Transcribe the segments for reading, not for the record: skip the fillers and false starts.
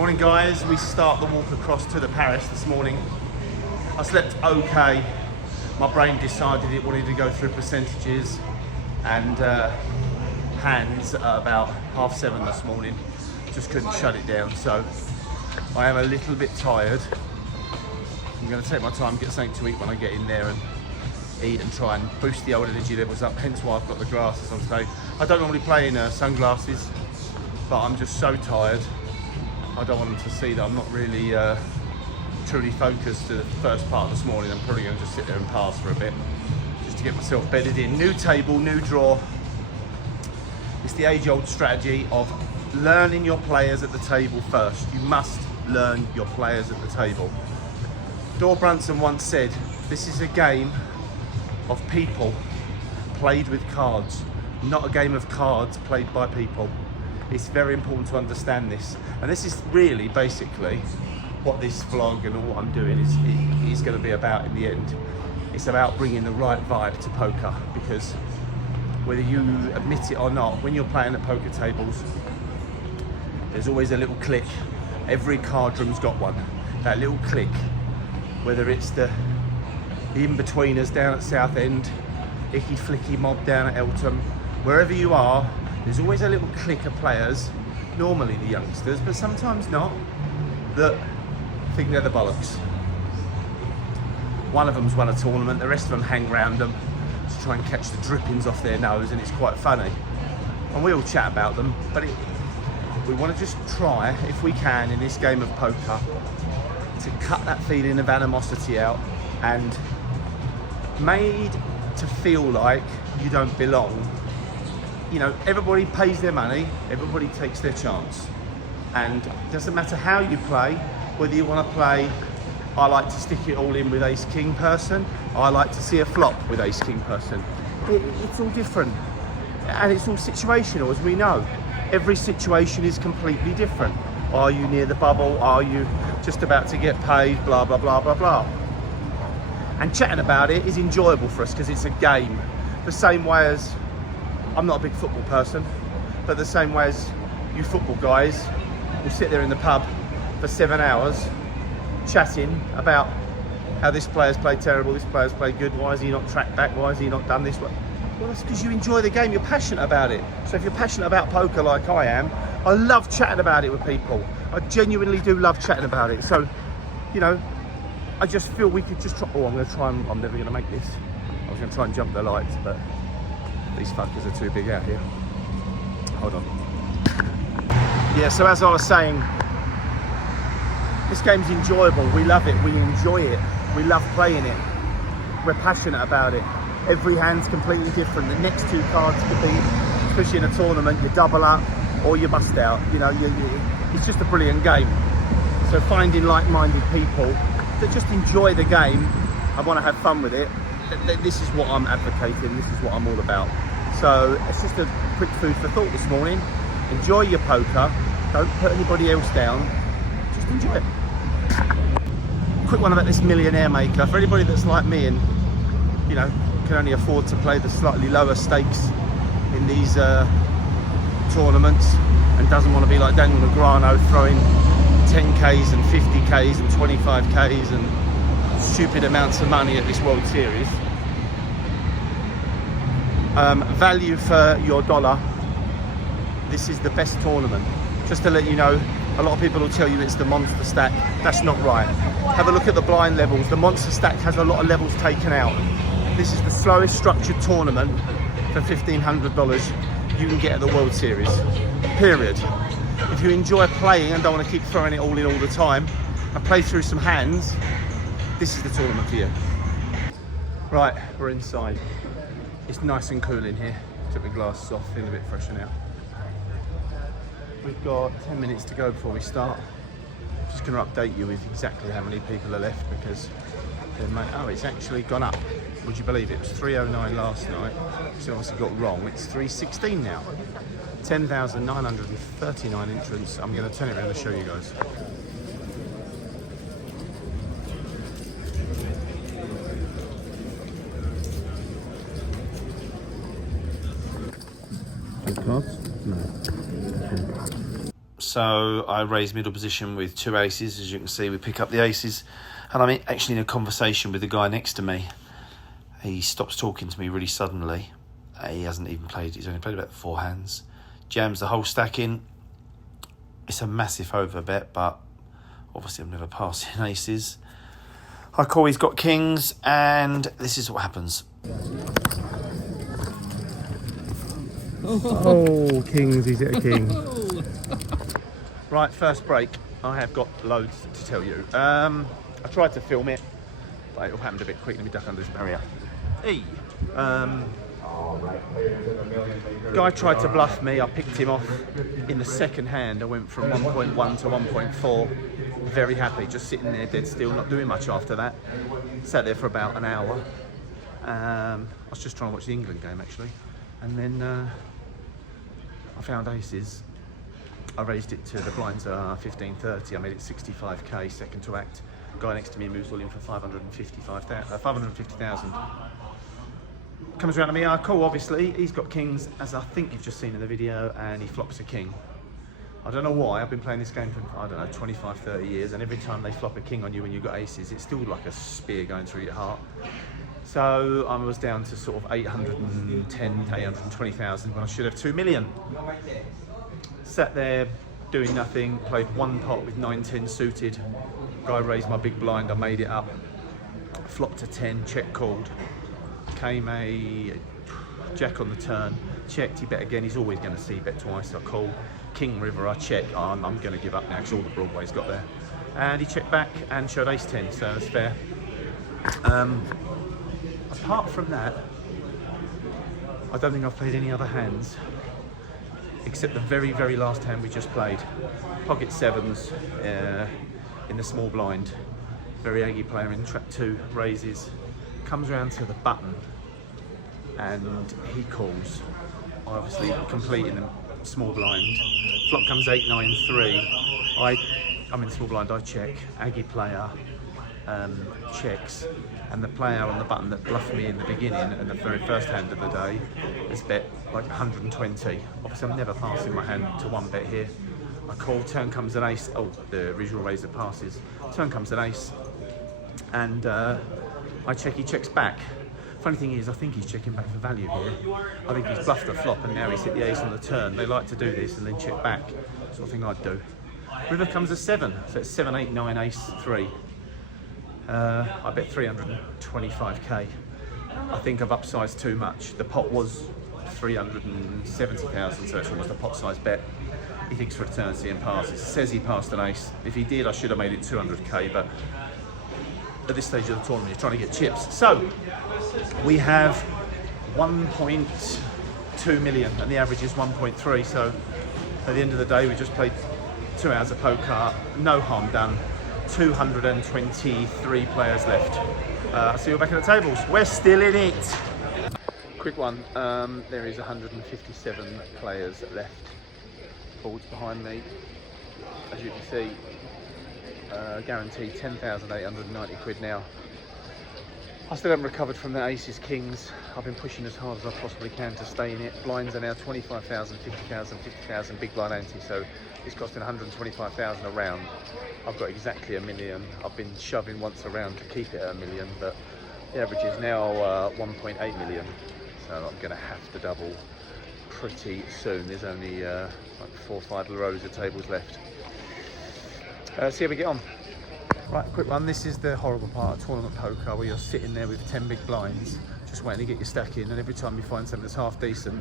Morning guys, we start the walk across to the Paris this morning. I slept okay. My brain decided it wanted to go through percentages and hands at about 7:30 this morning. Just couldn't shut it down, so I am a little bit tired. I'm going to take my time, get something to eat when I get in there and eat and try and boost the old energy levels up, hence why I've got the glasses on today. I don't normally play in sunglasses, but I'm just so tired. I don't want them to see that I'm not really truly focused to the first part this morning. I'm probably going to just sit there and pass for a bit, just to get myself bedded in. New table, new draw. It's the age-old strategy of learning your players at the table first. You must learn your players at the table. Dor Brunson once said, this is a game of people played with cards, not a game of cards played by people. It's very important to understand this. And this is really basically what this vlog and all I'm doing is going to be about in the end. It's about bringing the right vibe to poker, because whether you admit it or not, when you're playing at poker tables, there's always a little click. Every card room's got one. That little click, whether it's the in-betweeners down at Southend, Icky Flicky Mob down at Eltham, wherever you are, there's always a little clique of players, normally the youngsters, but sometimes not, that think they're the bollocks. One of them's won a tournament, the rest of them hang round them to try and catch the drippings off their nose, and it's quite funny. And we all chat about them, but we want to just try, if we can, in this game of poker, to cut that feeling of animosity out and made to feel like you don't belong. You know, everybody pays their money, everybody takes their chance. And it doesn't matter how you play, whether you want to play, I like to stick it all in with ace-king person, I like to see a flop with ace-king person. It's all different. And it's all situational, as we know. Every situation is completely different. Are you near the bubble? Are you just about to get paid? Blah, blah, blah, blah, blah. And chatting about it is enjoyable for us because it's a game. The same way as, I'm not a big football person, but the same way as you football guys will sit there in the pub for 7 hours chatting about how this player's played terrible, this player's played good, why has he not tracked back, why has he not done this? Well, that's because you enjoy the game, you're passionate about it. So if you're passionate about poker like I am, I love chatting about it with people. I genuinely do love chatting about it. So, you know, I just feel we could just try, I'm never going to make this. I was going to try and jump the lights, but these fuckers are too big out here. Hold on. Yeah, so as I was saying, this game's enjoyable. We love it, we enjoy it. We love playing it. We're passionate about it. Every hand's completely different. The next two cards could be, especially in a tournament, you double up or you bust out. You know, it's just a brilliant game. So finding like-minded people that just enjoy the game and want to have fun with it, this is what I'm advocating, this is what I'm all about. So it's just a quick food for thought this morning. Enjoy your poker, don't put anybody else down, just enjoy it. Quick one about this Millionaire Maker. For anybody that's like me and, you know, can only afford to play the slightly lower stakes in these tournaments and doesn't want to be like Daniel Negreanu throwing 10Ks and 50Ks and 25Ks and stupid amounts of money at this World Series. Value for your dollar, this is the best tournament. Just to let you know, a lot of people will tell you it's the monster stack. That's not right. Have a look at the blind levels. The monster stack has a lot of levels taken out. This is the slowest structured tournament for $1,500 you can get at the World Series, period. If you enjoy playing and don't want to keep throwing it all in all the time and play through some hands, this is the tournament for you. Right, we're inside. It's nice and cool in here. Took the glasses off, feeling a bit fresher now. We've got 10 minutes to go before we start. Just going to update you with exactly how many people are left because oh, it's actually gone up. Would you believe it? It was 309 last night. It's obviously got wrong. It's 316 now. 10,939 entrants. I'm going to turn it around and show you guys. Good cards? No. So I raised middle position with 2 aces. As you can see, we pick up the aces. And I'm actually in a conversation with the guy next to me. He stops talking to me really suddenly. He hasn't even played, he's only played about 4 hands. Jams the whole stack in. It's a massive over bet, but obviously I'm never passing aces. I call, he's got kings, and this is what happens. Oh, kings, he's at a king. Right, first break. I have got loads to tell you. I tried to film it, but it all happened a bit quick. Let me duck under this barrier. Guy tried to bluff me. I picked him off in the second hand. I went from 1.1 to 1.4. Very happy, just sitting there dead still, not doing much after that. Sat there for about an hour. I was just trying to watch the England game actually, and then I found aces. I raised it to the blinds 15.30. I made it 65k, second to act. Guy next to me moves all in for 550,000. Comes around to me, cool, obviously. He's got kings, as I think you've just seen in the video, and he flops a king. I don't know why, I've been playing this game for, I don't know, 25, 30 years, and every time they flop a king on you when you've got aces, it's still like a spear going through your heart. So I was down to sort of 810, 820,000 when I should have 2 million. Sat there doing nothing, played 1 pot with 9-10 suited. Guy raised my big blind, I made it up. Flopped a 10, check called. Came a jack on the turn, checked, he bet again, he's always going to see bet twice. I call, king river, I check, I'm going to give up now because all the Broadway's got there. And he checked back and showed ace 10, so that's fair. Apart from that, I don't think I've played any other hands except the very, very last hand we just played. Pocket sevens in the small blind. Very aggy player in trap 2, raises, comes around to the button and he calls. Obviously complete in the small blind. Flop comes 8-9-3. I'm in small blind, I check. Aggie player checks, and the player on the button that bluffed me in the beginning and the very first hand of the day has bet like 120. Obviously I'm never passing my hand to 1 bet here. I call, turn comes an ace. Oh, the original raiser passes. Turn comes an ace, and I check, he checks back. Funny thing is, I think he's checking back for value here. I think he's bluffed a flop and now he's hit the ace on the turn. They like to do this and then check back. Sort of thing I'd do. River comes a 7, so it's 7, 8, 9, ace 3. I bet 325k. I think I've upsized too much. The pot was 370,000, so it's almost a pot size bet. He thinks for eternity and passes. Says he passed an ace. If he did, I should have made it 200k, but at this stage of the tournament, he's trying to get chips. So we have 1.2 million, and the average is 1.3. So at the end of the day, we just played 2 hours of poker. No harm done. 223 players left. I'll see you back at the tables. We're still in it. Quick one. There is 157 players left. Boards behind me. As you can see, guaranteed 10,890 quid now. I still haven't recovered from the aces, kings. I've been pushing as hard as I possibly can to stay in it. Blinds are now 25,000, 50,000, 50,000, big blind ante, so it's costing 125,000 a round. I've got exactly a million. I've been shoving once around to keep it at a million, but the average is now 1.8 million. So I'm going to have to double pretty soon. There's only like 4 or 5 rows of tables left. See how we get on. Right, quick one. This is the horrible part of tournament poker, where you're sitting there with 10 big blinds, just waiting to get your stack in, and every time you find something that's half decent,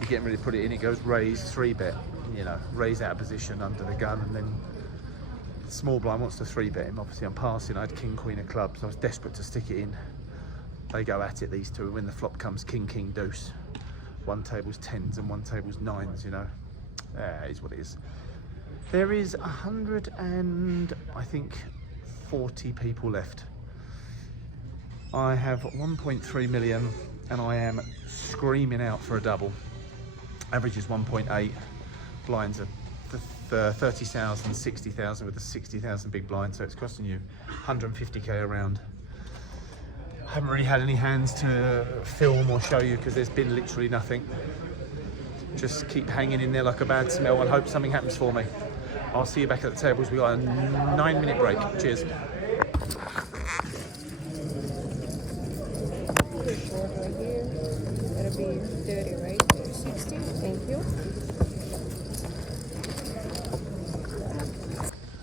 you're getting ready to put it in, it goes raise, 3-bet, you know, raise out of position under the gun, and then the small blind wants to 3-bet him. Obviously I'm passing, I had king, queen of clubs, I was desperate to stick it in. They go at it, these two, when the flop comes king, king, deuce. One table's 10s and one table's 9s, you know. It is what it is. There is 100 and, I think, 40 people left. I have 1.3 million and I am screaming out for a double. Average is 1.8. Blinds are 30,000, 60,000 with a 60,000 big blind, so it's costing you 150k a round. I haven't really had any hands to film or show you because there's been literally nothing. Just keep hanging in there like a bad smell and hope something happens for me. I'll see you back at the tables. We got a 9-minute break. Cheers. Short right here. That'll be 30, right? 60. Thank you.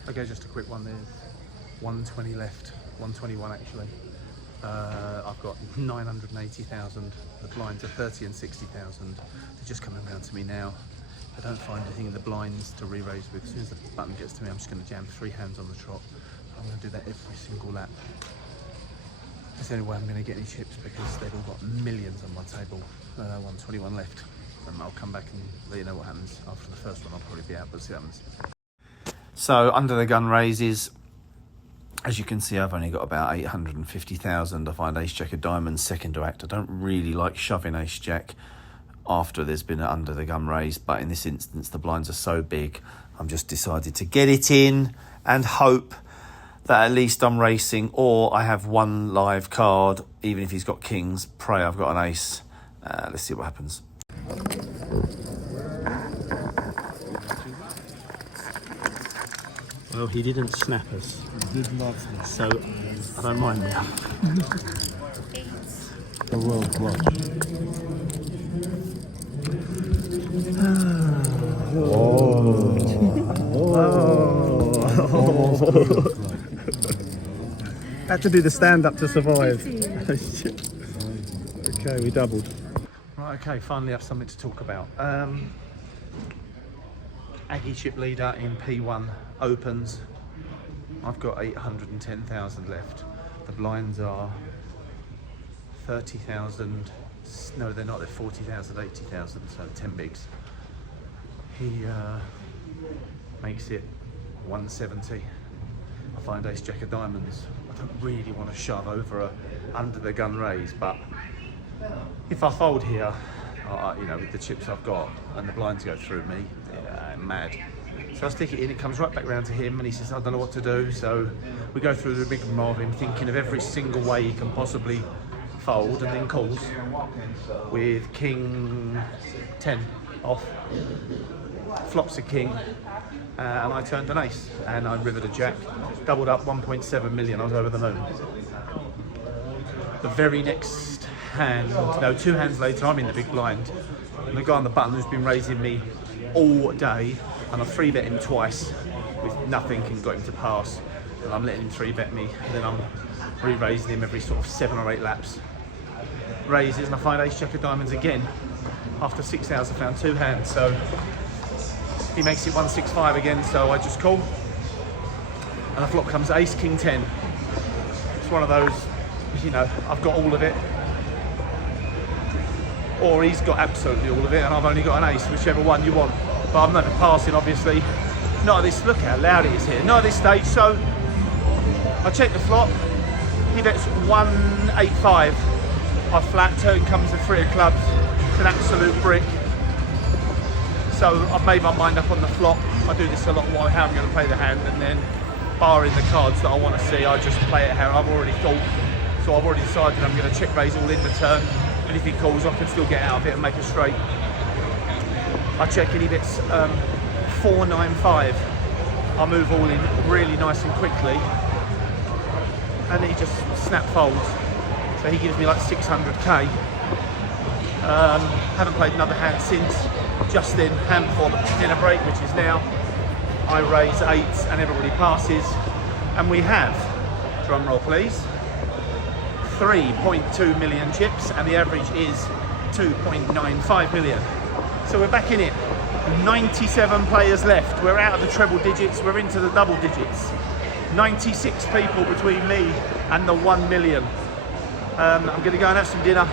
Okay, just a quick one. There's 120 left. 121 actually. I've got 980,000. The blinds are 30 and 60,000. They're just coming around to me now. I don't find anything in the blinds to re-raise with. As soon as the button gets to me, I'm just going to jam 3 hands on the trot. I'm going to do that every single lap. That's the only way I'm going to get any chips, because they've all got millions on my table. 121 left. And I'll come back and let you know what happens. After the first one, I'll probably be out, but see what happens. So under the gun raises, as you can see, I've only got about 850,000. I find ace jack of diamonds second to act. I don't really like shoving ace jack after there's been an under the gun raise, but in this instance the blinds are so big, I'm just decided to get it in and hope that at least I'm racing, or I have one live card. Even if he's got kings, pray I've got an ace. Let's see what happens. Well, he didn't snap us. He did not snap. So I don't mind now. The world watch. Had to do the stand-up to survive. Okay, we doubled. Right, okay, finally have something to talk about. Aggie chip leader in P1 opens. I've got 810,000 left. The blinds are 30,000. No, they're not. They're 40,000, 80,000. So 10 bigs. He makes it 170. I find ace jack of diamonds. I don't really want to shove over a under the gun raise, but if I fold here, you know, with the chips I've got and the blinds go through me, I'm mad. So I stick it in, it comes right back round to him, and he says, I don't know what to do. So we go through the big of him, thinking of every single way he can possibly fold, and then calls with king 10 off, flops a king, and I turned an ace, and I rivered a jack, doubled up 1.7 million, I was over the moon. The very next hand, no, 2 hands later, I'm in the big blind, and the guy on the button who's been raising me all day, and I 3-bet him twice with nothing and got him to pass, and I'm letting him 3-bet me, and then I'm re-raising him every sort of 7 or 8 laps. Raises, and I find ace jack of diamonds again. After 6 hours I found 2 hands, so he makes it 165 again, so I just call, and the flop comes ace king 10. It's one of those, you know, I've got all of it, or he's got absolutely all of it and I've only got an ace, whichever one you want. But I'm never passing, obviously. Not at this, look how loud it is here. Not at this stage, so I check the flop. He bets 185. I flat, turn comes the 3 of clubs. It's an absolute brick. So I've made my mind up on the flop. I do this a lot, how I'm going to play the hand, and then barring the cards that I want to see, I just play it how I've already thought. So I've already decided I'm going to check raise all in the turn, and if he calls I can still get out of it and make a straight. I check and he bets 495. I move all in really nice and quickly, and he just snap folds. So he gives me like 600k. Haven't played another hand since. Just then, hand before the dinner break, which is now, I raise 8s and everybody passes, and we have, drum roll please, 3.2 million chips, and the average is 2.95 million. So we're back in it. 97 players left. We're out of the treble digits, we're into the double digits. 96 people between me and the 1 million. I'm going to go and have some dinner,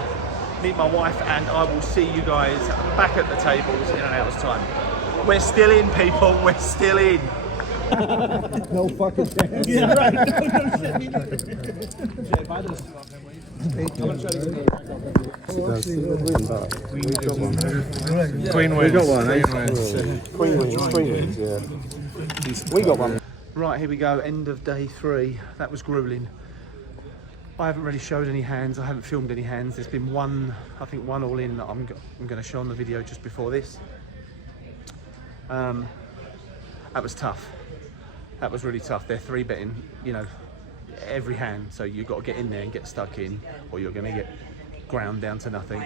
meet my wife, and I will see you guys back at the tables in an hour's time. We're still in, people, we're still in. No fucking chance. Yeah, right. Queen wins. We got one. Queen wins, yeah. We got one. Right, here we go, end of day 3. That was grueling. I haven't really showed any hands, I haven't filmed any hands. There's been one, I think one all in that I'm going to show on the video just before this. That was tough. That was really tough. They're 3-betting, you know, every hand. So you've got to get in there and get stuck in, or you're going to get ground down to nothing.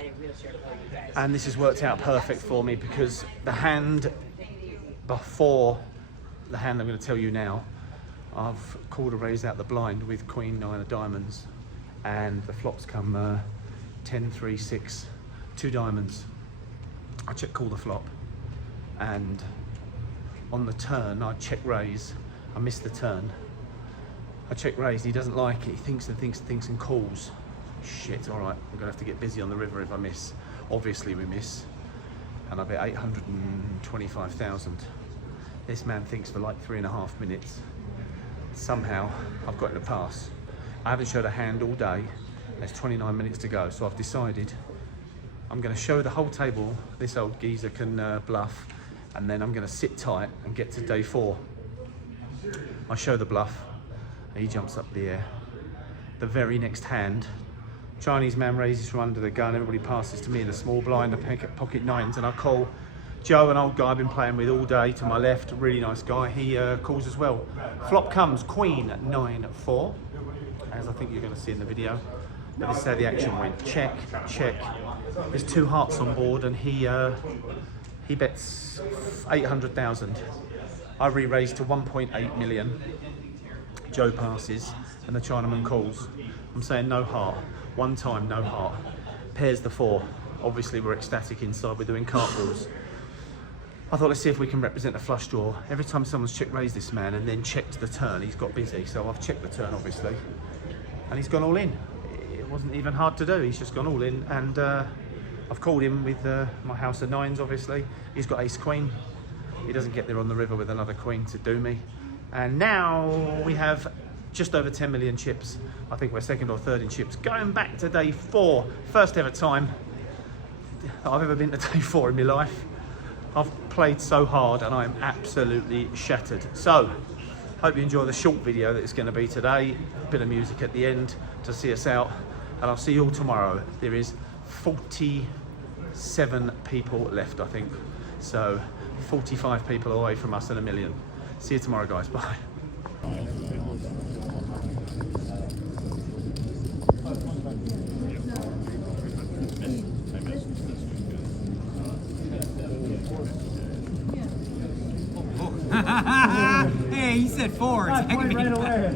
And this has worked out perfect for me, because the hand before the hand I'm going to tell you now, I've called a raise out the blind with Queen 9 of diamonds, and the flops come 10, 3, 6, 2 diamonds. I check call the flop, and on the turn I check raise. I missed the turn. I check raise, he doesn't like it. He thinks and thinks and thinks and calls. Shit, all right, I'm gonna have to get busy on the river if I miss. Obviously we miss, and I bet 825,000. This man thinks for like 3.5 minutes. Somehow I've got him to pass. I haven't showed a hand all day. There's 29 minutes to go, so I've decided I'm going to show the whole table this old geezer can bluff, and then I'm going to sit tight and get to day 4. I show the bluff, and he jumps up the air. The very next hand, Chinese man raises from under the gun, everybody passes to me in the small blind, I pick up pocket 9s, and I call Joe, an old guy I've been playing with all day, to my left, a really nice guy. He calls as well. Flop comes Queen 9-4, as I think you're going to see in the video. But this is how the action went. Check, check. There's 2 hearts on board, and he bets 800,000. I re-raised to 1.8 million. Joe passes, and the Chinaman calls. I'm saying no heart. One time, no heart. Pairs the 4. Obviously, we're ecstatic inside. We're doing cartwheels. I thought, let's see if we can represent a flush draw. Every time someone's check raised this man and then checked the turn, he's got busy. So I've checked the turn, obviously, and he's gone all in. It wasn't even hard to do. He's just gone all in, and I've called him with my house of 9s, obviously. He's got ace queen. He doesn't get there on the river with another queen to do me. And now we have just over 10 million chips. I think we're 2nd or 3rd in chips. Going back to day 4, first ever time I've ever been to day 4 in my life. I've played so hard and I'm absolutely shattered. So, hope you enjoy the short video that it's going to be today. A bit of music at the end to see us out, and I'll see you all tomorrow. There is 47 people left, I think. So, 45 people away from us and 1 million. See you tomorrow, guys. Bye. Hey, he said 4. It's Right away.